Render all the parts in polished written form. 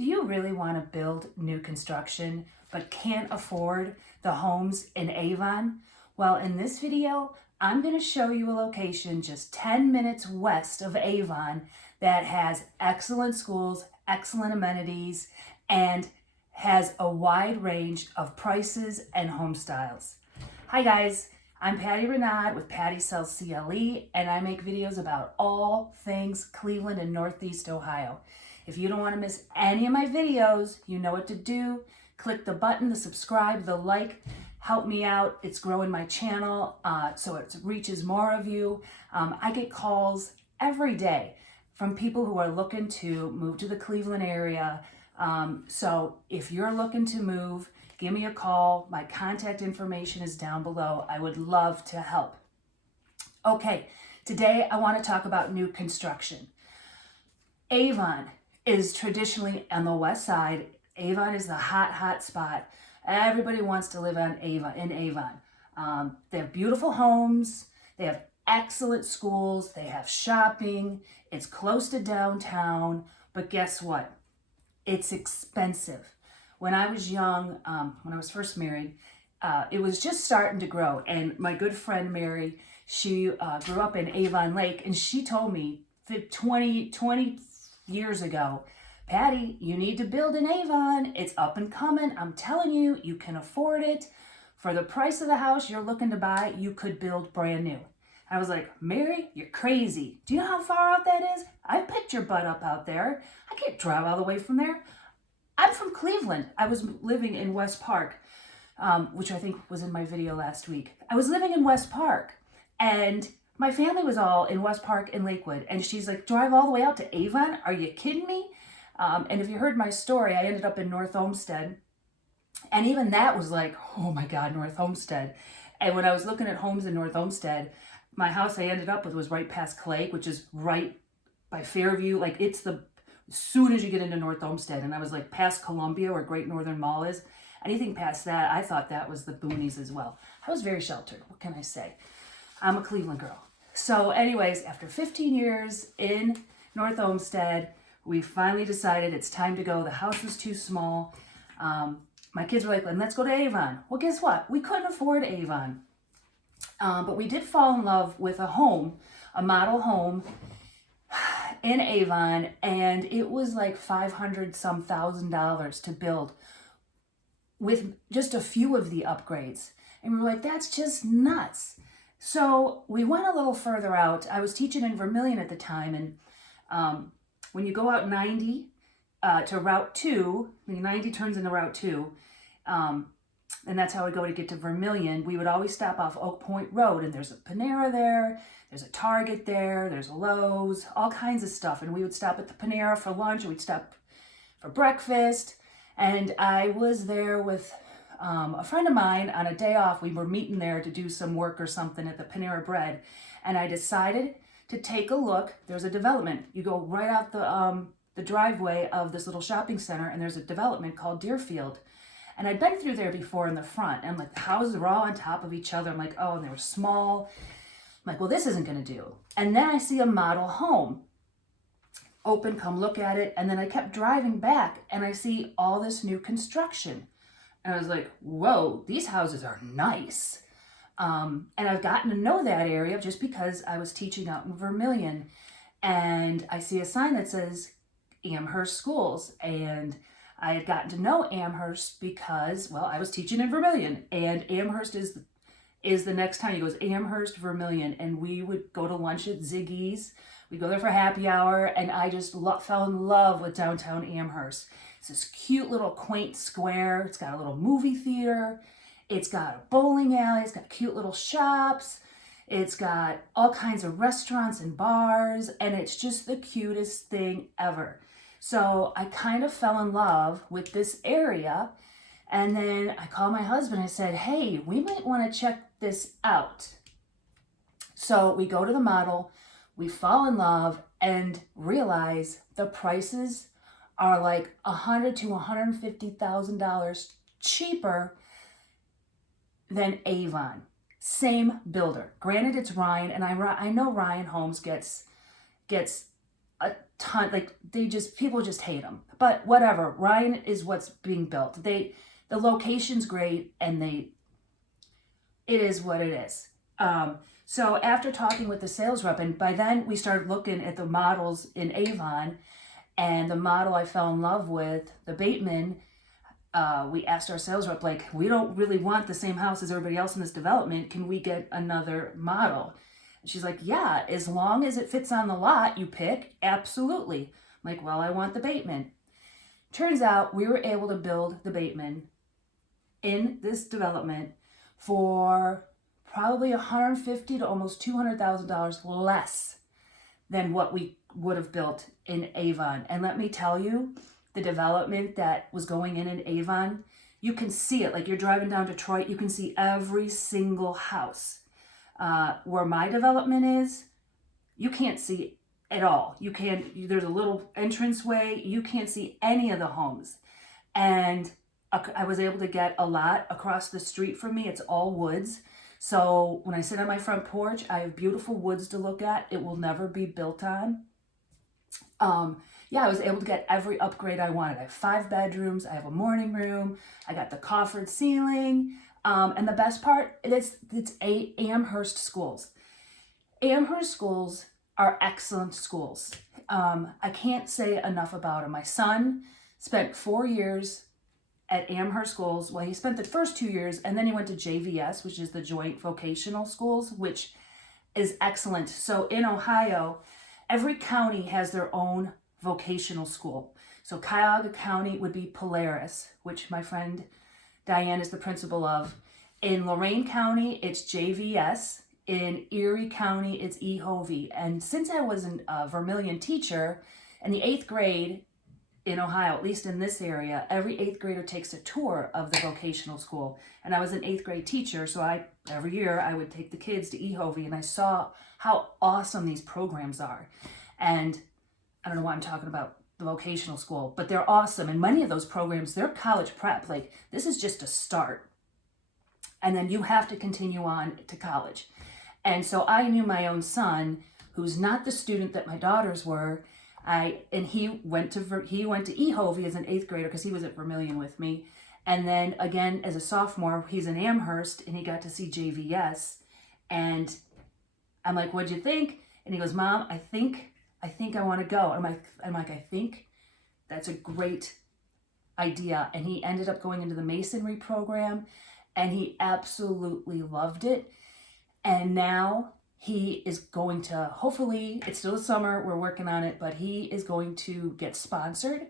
Do you really want to build new construction but can't afford the homes in Avon? Well, in this video, I'm going to show you a location just 10 minutes west of Avon that has excellent schools, excellent amenities, and has a wide range of prices and home styles. Hi guys, I'm Patty Renaud with Patty Sells CLE, and I make videos about all things Cleveland and Northeast Ohio. If you don't want to miss any of my videos, you know what to do. Click the button, the subscribe, the like. Help me out. It's growing my channel so it reaches more of you. I get calls every day from people who are looking to move to the Cleveland area. So if you're looking to move, give me a call. My contact information is down below. I would love to help. Okay, today I want to talk about new construction. Avon is traditionally on the west side. Avon is the hot spot. Everybody wants to live in Avon. They have beautiful homes. They have excellent schools. They have shopping. It's close to downtown. But guess what? It's expensive. When I was young, when I was first married, it was just starting to grow. And my good friend Mary, she grew up in Avon Lake, and she told me 20 years ago, Patty, you need to build in Avon. It's up and coming. I'm telling you, you can afford it. For the price of the house you're looking to buy, you could build brand new. I was like, Mary, you're crazy. Do you know how far out that is? I picked your butt up out there. I can't drive all the way from there. I'm from Cleveland. I was living in West Park, which I think was in my video last week. I was living in West Park, and my family was all in West Park and Lakewood. And she's like, drive all the way out to Avon? Are you kidding me? And if you heard my story, I ended up in North Olmsted. And even that was like, oh my God, North Olmsted. And when I was looking at homes in North Olmsted, my house I ended up with was right past Clay, which is right by Fairview. Like as soon as you get into North Olmsted. And I was like past Columbia where Great Northern Mall is. Anything past that, I thought that was the boonies as well. I was very sheltered. What can I say? I'm a Cleveland girl. So anyways, after 15 years in North Olmsted, we finally decided it's time to go. The house was too small. My kids were like, let's go to Avon. Well, guess what? We couldn't afford Avon. But we did fall in love with a home, a model home in Avon, and it was like $500-some thousand to build with just a few of the upgrades. And we were like, that's just nuts. So we went a little further out. I was teaching in Vermilion at the time, and when you go out 90 to Route 2, 90 turns into Route 2, and that's how we go to get to Vermilion, we would always stop off Oak Point Road, and there's a Panera there, there's a Target there, there's a Lowe's, all kinds of stuff. And we would stop at the Panera for lunch, we'd stop for breakfast. And I was there with a friend of mine on a day off. We were meeting there to do some work or something at the Panera Bread. And I decided to take a look. There's a development. You go right out the driveway of this little shopping center, and there's a development called Deerfield. And I'd been through there before in the front, and like the houses were all on top of each other. I'm like, oh, and they were small. I'm like, well, this isn't going to do. And then I see a model home open, come look at it. And then I kept driving back, and I see all this new construction. And I was like, whoa, these houses are nice. And I've gotten to know that area just because I was teaching out in Vermilion. And I see a sign that says Amherst Schools. And I had gotten to know Amherst because, well, I was teaching in Vermilion. And Amherst is the next town. He goes Amherst, Vermilion. And we would go to lunch at Ziggy's. We'd go there for happy hour. And I just fell in love with downtown Amherst. It's this cute little quaint square. It's got a little movie theater. It's got a bowling alley. It's got cute little shops. It's got all kinds of restaurants and bars. And it's just the cutest thing ever. So I kind of fell in love with this area. And then I called my husband. I said, hey, we might want to check this out. So we go to the model. We fall in love and realize the prices are like $100,000 to $150,000 cheaper than Avon. Same builder. Granted, it's Ryan, and I know Ryan Homes gets like people just hate them. But whatever, Ryan is what's being built. The location's great, and it is what it is. So after talking with the sales rep, and by then we started looking at the models in Avon, and the model I fell in love with, the Bateman, we asked our sales rep, like, we don't really want the same house as everybody else in this development. Can we get another model? And she's like, yeah, as long as it fits on the lot you pick, absolutely. I'm like, well, I want the Bateman. Turns out we were able to build the Bateman in this development for probably $150,000 to almost $200,000 less than what we would have built in Avon. And let me tell you, the development that was going in Avon, you can see it. Like, you're driving down Detroit, you can see every single house. Where my development is, you can't see at all. There's a little entranceway, you can't see any of the homes. And I was able to get a lot across the street from me. It's all woods. So when I sit on my front porch, I have beautiful woods to look at. It will never be built on. Yeah, I was able to get every upgrade I wanted. I have 5 bedrooms, I have a morning room, I got the coffered ceiling, and the best part, it's Amherst schools. Amherst schools are excellent schools. I can't say enough about them. My son spent 4 years at Amherst schools. Well, he spent the first 2 years, and then he went to JVS, which is the Joint Vocational Schools, which is excellent. So in Ohio, every county has their own vocational school. So Cuyahoga County would be Polaris, which my friend Diane is the principal of. In Lorain County, it's JVS. In Erie County, it's EHOVY. And since I was a Vermilion teacher, in the 8th grade in Ohio, at least in this area, every 8th grader takes a tour of the vocational school. And I was an 8th grade teacher, so every year I would take the kids to EHOVY, and I saw how awesome these programs are. And I don't know why I'm talking about the vocational school, but they're awesome. And many of those programs, they're college prep. Like, this is just a start. And then you have to continue on to college. And so I knew my own son, who's not the student that my daughters were, and he went to EHOVY as an 8th grader because he was at Vermilion with me. And then again, as a sophomore, he's in Amherst, and he got to see JVS. And I'm like, what'd you think? And he goes, Mom, I think I want to go. I'm like, I think that's a great idea. And he ended up going into the masonry program, and he absolutely loved it. And now he is going to, hopefully, it's still summer, we're working on it, but he is going to get sponsored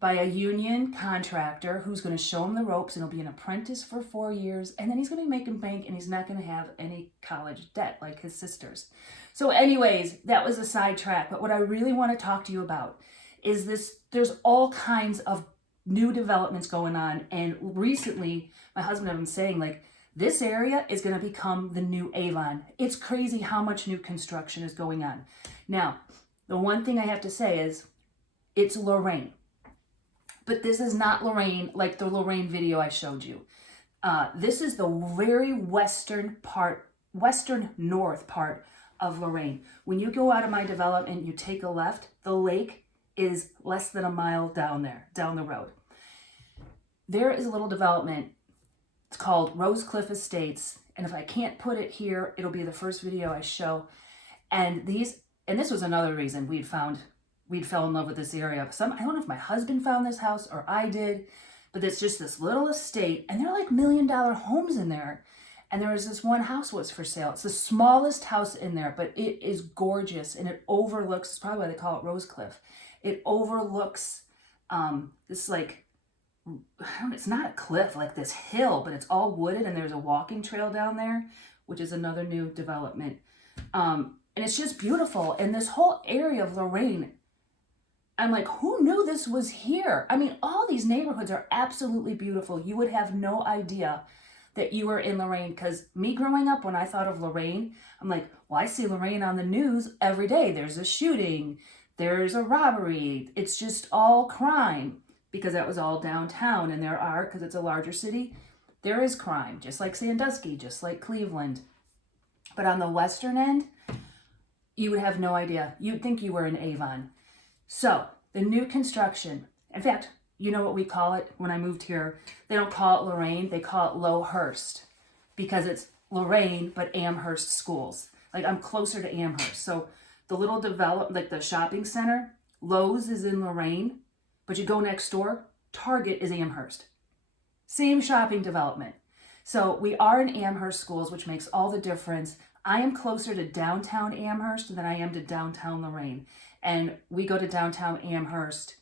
by a union contractor who's going to show him the ropes, and he'll be an apprentice for 4 years, and then he's going to be making bank, and he's not going to have any college debt like his sisters. So anyways, that was a sidetrack, but what I really want to talk to you about is there's all kinds of new developments going on, and recently, my husband and I have been saying, like, this area is going to become the new Avon. It's crazy how much new construction is going on. Now, the one thing I have to say is, it's Lorain. But this is not Lorain like the Lorain video I showed you. This is the very western north part of Lorain. When you go out of my development, you take a left, the lake is less than a mile down the road. There is a little development. It's called Rosecliff Estates. And if I can't put it here, it'll be the first video I show. And this was another reason we'd fell in love with this area. I don't know if my husband found this house or I did, but it's just this little estate, and they're like $1 million homes in there. And there was this one house was for sale. It's the smallest house in there, but it is gorgeous, and it overlooks, it's probably why they call it Rosecliff. It overlooks this, like, it's not a cliff, like this hill, but it's all wooded, and there's a walking trail down there, which is another new development. And it's just beautiful. And this whole area of Lorain, I'm like, who knew this was here? I mean, all these neighborhoods are absolutely beautiful. You would have no idea that you were in Lorain, because me growing up, when I thought of Lorain, I'm like, well, I see Lorain on the news every day. There's a shooting, there's a robbery. It's just all crime, because that was all downtown, and because it's a larger city, there is crime, just like Sandusky, just like Cleveland. But on the western end, you would have no idea. You'd think you were in Avon. So the new construction, in fact, you know what we call it when I moved here? They don't call it Lorain, they call it Lowhurst because it's Lorain, but Amherst schools. Like I'm closer to Amherst. So the little like the shopping center, Lowe's is in Lorain, but you go next door, Target is Amherst. Same shopping development. So we are in Amherst schools, which makes all the difference. I am closer to downtown Amherst than I am to downtown Lorain. And we go to downtown Amherst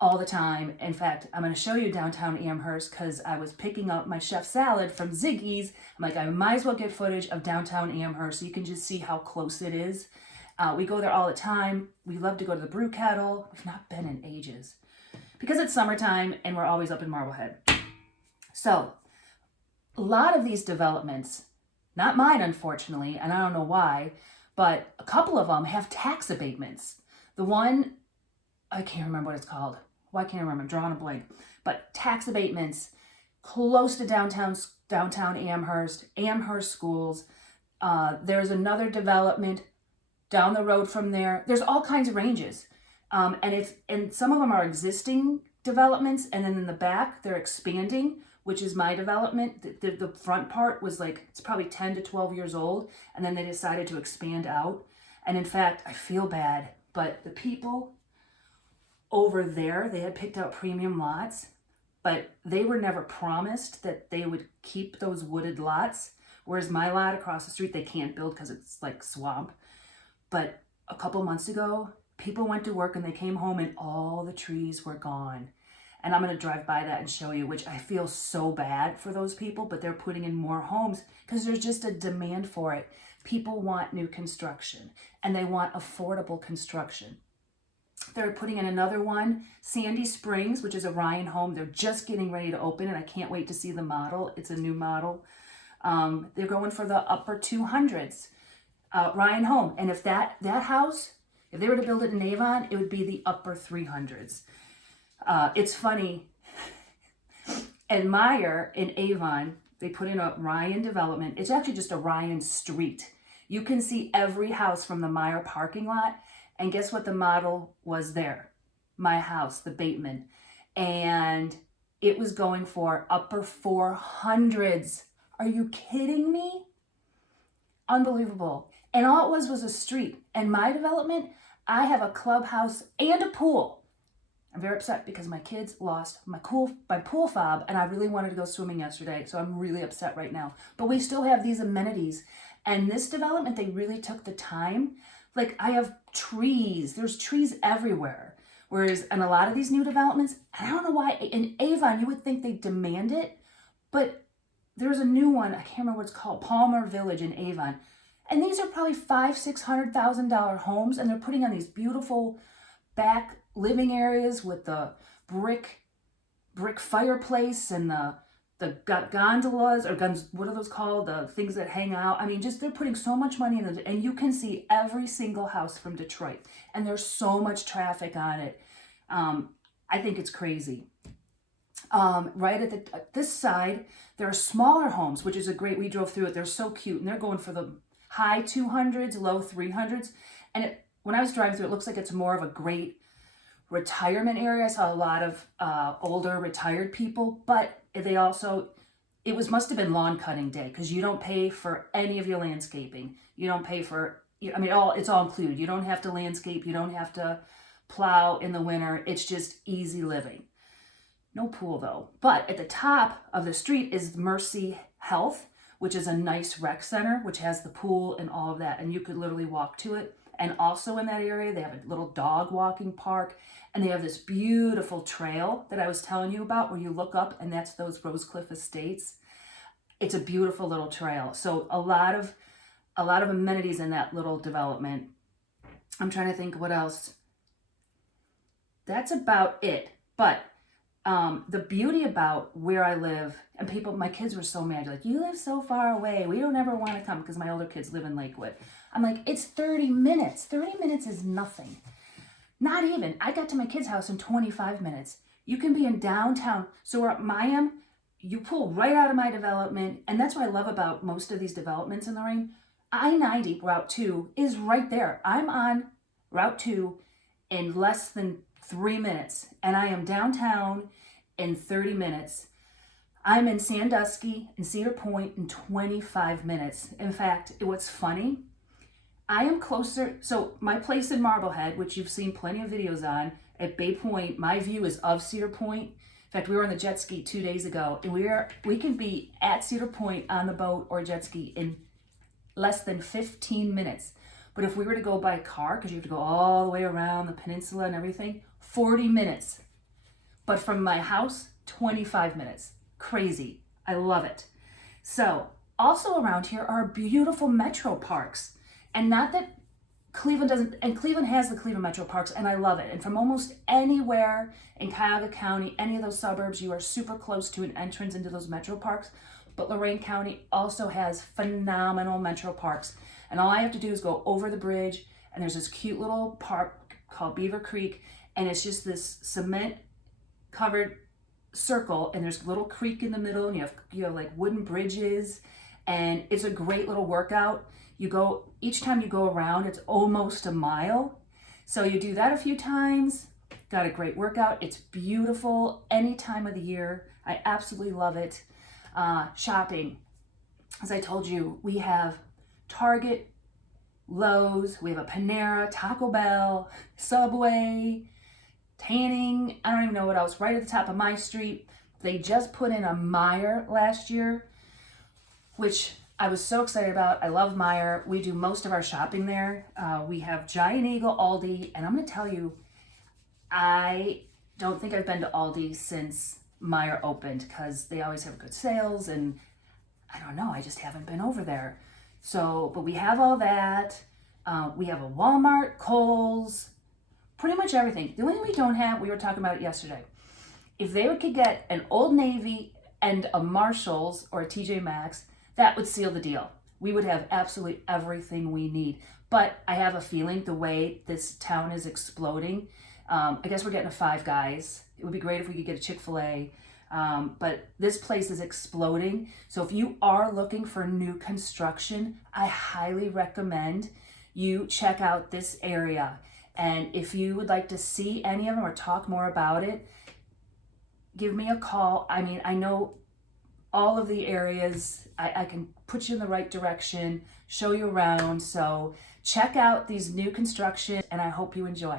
all the time. In fact, I'm going to show you downtown Amherst because I was picking up my chef salad from Ziggy's. I'm like, I might as well get footage of downtown Amherst so you can just see how close it is. We go there all the time. We love to go to the Brew Kettle. We've not been in ages because it's summertime and we're always up in Marblehead. So a lot of these developments, not mine, unfortunately, and I don't know why, but a couple of them have tax abatements. The one, I can't remember what it's called. Why can't I remember? I'm drawing a blank. But tax abatements close to downtown Amherst schools. There's another development down the road from there. There's all kinds of ranges. And some of them are existing developments, and then in the back, they're expanding, which is my development. The front part was like, it's probably 10 to 12 years old, and then they decided to expand out. And in fact, I feel bad, but the people over there, they had picked out premium lots, but they were never promised that they would keep those wooded lots. Whereas my lot across the street, they can't build because it's like swamp. But a couple months ago, people went to work and they came home and all the trees were gone. And I'm going to drive by that and show you, which I feel so bad for those people, but they're putting in more homes because there's just a demand for it. People want new construction and they want affordable construction. They're putting in another one, Sandy Springs, which is a Ryan home. They're just getting ready to open and I can't wait to see the model. It's a new model. They're going for the upper 200s. Ryan home. And if that house, if they were to build it in Avon, it would be the upper 300s. It's funny. And Meyer in Avon, they put in a Ryan development. It's actually just a Ryan street. You can see every house from the Meyer parking lot. And guess what the model was there? My house, the Bateman. And it was going for upper 400s. Are you kidding me? Unbelievable. And all it was a street. And my development, I have a clubhouse and a pool. I'm very upset because my kids lost my pool fob and I really wanted to go swimming yesterday. So I'm really upset right now. But we still have these amenities. And this development, they really took the time. Like I have trees, there's trees everywhere. Whereas in a lot of these new developments, I don't know why, in Avon, you would think they demand it, but there's a new one, I can't remember what it's called, Palmer Village in Avon. And these are probably $500,000-$600,000 homes, and they're putting on these beautiful back living areas with the brick fireplace and the gondolas or guns, what are those called? The things that hang out. I mean, just they're putting so much money in it, and you can see every single house from Detroit, and there's so much traffic on it. I think it's crazy. Right at this side, there are smaller homes, which is we drove through it. They're so cute, and they're going for the high 200s, low 300s. And when I was driving through, it looks like it's more of a great retirement area. I saw a lot of older retired people, but it must have been lawn cutting day because you don't pay for any of your landscaping. You don't pay for, it's all included. You don't have to landscape. You don't have to plow in the winter. It's just easy living. No pool though. But at the top of the street is Mercy Health, which is a nice rec center, which has the pool and all of that. And you could literally walk to it. And also in that area, they have a little dog walking park. And they have this beautiful trail that I was telling you about where you look up and that's those Rosecliff Estates. It's a beautiful little trail. So a lot of amenities in that little development. I'm trying to think what else. That's about it. But the beauty about where I live, and my kids were so mad. They're like, you live so far away. We don't ever want to come because my older kids live in Lakewood. I'm like, it's 30 minutes. 30 minutes is nothing. Not even. I got to my kid's house in 25 minutes. You can be in downtown. So where I am, you pull right out of my development. And that's what I love about most of these developments in Lorain. I-90, Route 2, is right there. I'm on Route 2 in less than 3 minutes, and I am downtown in 30 minutes. I'm in Sandusky and Cedar Point in 25 minutes. In fact, what's funny, I am closer, so my place in Marblehead, which you've seen plenty of videos on, at Bay Point, my view is of Cedar Point. In fact, we were on the jet ski 2 days ago, and we can be at Cedar Point on the boat or jet ski in less than 15 minutes. But if we were to go by car, because you have to go all the way around the peninsula and everything, 40 minutes. But from my house, 25 minutes. Crazy. I love it. So, also around here are beautiful metro parks. And not that Cleveland doesn't, and Cleveland has the Cleveland Metro Parks, and I love it. And from almost anywhere in Cuyahoga County, any of those suburbs, you are super close to an entrance into those metro parks. But Lorain County also has phenomenal metro parks. And all I have to do is go over the bridge, and there's this cute little park called Beaver Creek, and it's just this cement covered circle, and there's a little creek in the middle, and you have like wooden bridges, and it's a great little workout. Each time you go around, it's almost a mile. So you do that a few times, got a great workout. It's beautiful any time of the year. I absolutely love it. Shopping, as I told you, we have Target, Lowe's, we have a Panera, Taco Bell, Subway, Tanning, I don't even know what else, right at the top of my street. They just put in a Meijer last year, which I was so excited about. I love Meijer. We do most of our shopping there. We have Giant Eagle, Aldi, and I'm going to tell you, I don't think I've been to Aldi since Meijer opened, because they always have good sales, and I don't know, I just haven't been over there. So, but we have all that. We have a Walmart, Kohl's, pretty much everything. The only thing we don't have, we were talking about it yesterday. If they could get an Old Navy and a Marshall's or a TJ Maxx, that would seal the deal. We would have absolutely everything we need. But I have a feeling the way this town is exploding, I guess we're getting a Five Guys. It would be great if we could get a Chick-fil-A. But this place is exploding. So if you are looking for new construction, I highly recommend you check out this area. And if you would like to see any of them or talk more about it, give me a call. I mean, I know all of the areas. I can put you in the right direction, show you around. So check out these new construction, and I hope you enjoy.